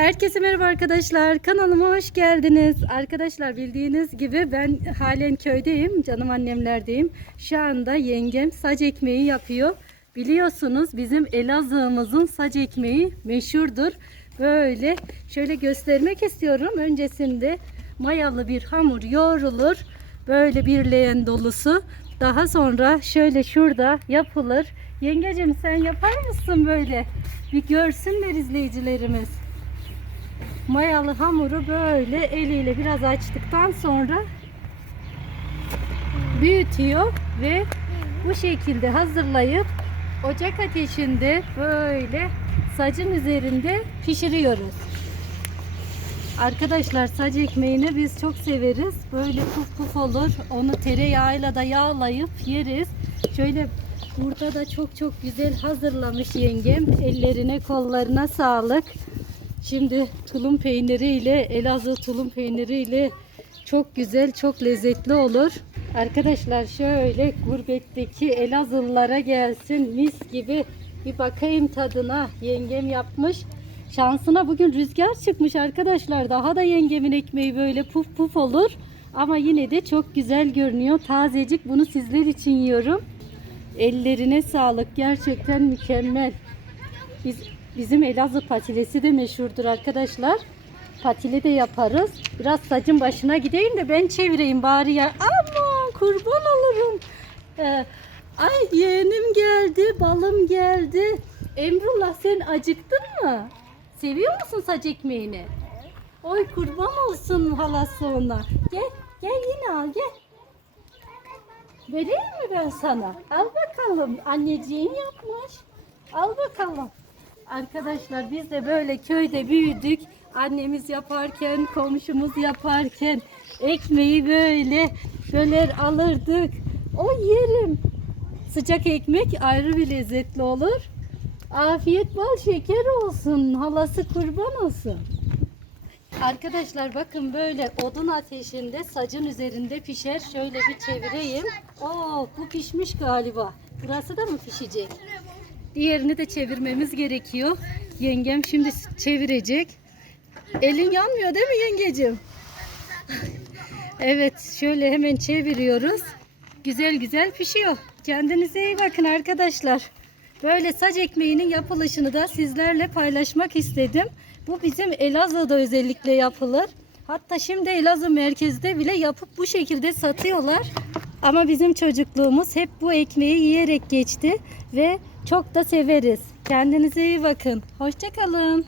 Herkese merhaba arkadaşlar. Kanalıma hoş geldiniz. Arkadaşlar bildiğiniz gibi ben halen köydeyim. Canım annemlerdeyim. Şu anda yengem saç ekmeği yapıyor. Biliyorsunuz bizim Elazığ'ımızın saç ekmeği meşhurdur. Böyle şöyle göstermek istiyorum. Öncesinde mayalı bir hamur yoğrulur. Böyle bir leğen dolusu. Daha sonra şöyle şurada yapılır. Yengecim sen yapar mısın böyle? Bir görsünler izleyicilerimiz. Mayalı hamuru böyle eliyle biraz açtıktan sonra büyütüyor ve bu şekilde hazırlayıp ocak ateşinde böyle sacın üzerinde pişiriyoruz. Arkadaşlar sac ekmeğini biz çok severiz. Böyle puf puf olur. Onu tereyağıyla da yağlayıp yeriz. Şöyle burada da çok çok güzel hazırlamış yengem. Ellerine kollarına sağlık. Şimdi tulum peyniriyle Elazığ tulum peyniriyle çok güzel, çok lezzetli olur. Arkadaşlar şöyle gurbetteki Elazığlılara gelsin mis gibi bir bakayım tadına. Yengem yapmış. Şansına bugün rüzgar çıkmış arkadaşlar. Daha da yengemin ekmeği böyle puf puf olur. Ama yine de çok güzel görünüyor. Tazecik bunu sizler için yiyorum. Ellerine sağlık. Gerçekten mükemmel. Biz bizim Elazığ patilesi de meşhurdur arkadaşlar. Patile de yaparız. Biraz sacın başına gideyim de ben çevireyim bari ya. Aman kurban olurum. Ee, ay yeğenim geldi, balım geldi. Emrullah sen acıktın mı? Seviyor musun saç ekmeğini? Oy kurban olsun halası ona. Gel, gel yine al gel. Vereyim mi ben sana? Al bakalım. Anneciğin yapmış. Al bakalım. Arkadaşlar biz de böyle köyde büyüdük. Annemiz yaparken, komşumuz yaparken ekmeği böyle böler alırdık. O yerim. Sıcak ekmek ayrı bir lezzetli olur. Afiyet bal şeker olsun. Halası kurban olsun. Arkadaşlar bakın böyle odun ateşinde sacın üzerinde pişer. Şöyle bir çevireyim. Oo bu pişmiş galiba. Burası da mı pişecek? Diğerini de çevirmemiz gerekiyor. Yengem şimdi çevirecek. Elin yanmıyor değil mi yengecim? Evet şöyle hemen çeviriyoruz. Güzel güzel pişiyor. Kendinize iyi bakın arkadaşlar. Böyle saç ekmeğinin yapılışını da sizlerle paylaşmak istedim. Bu bizim Elazığ'da özellikle yapılır. Hatta şimdi Elazığ merkezde bile yapıp bu şekilde satıyorlar. Ama bizim çocukluğumuz hep bu ekmeği yiyerek geçti ve çok da severiz. Kendinize iyi bakın. Hoşçakalın.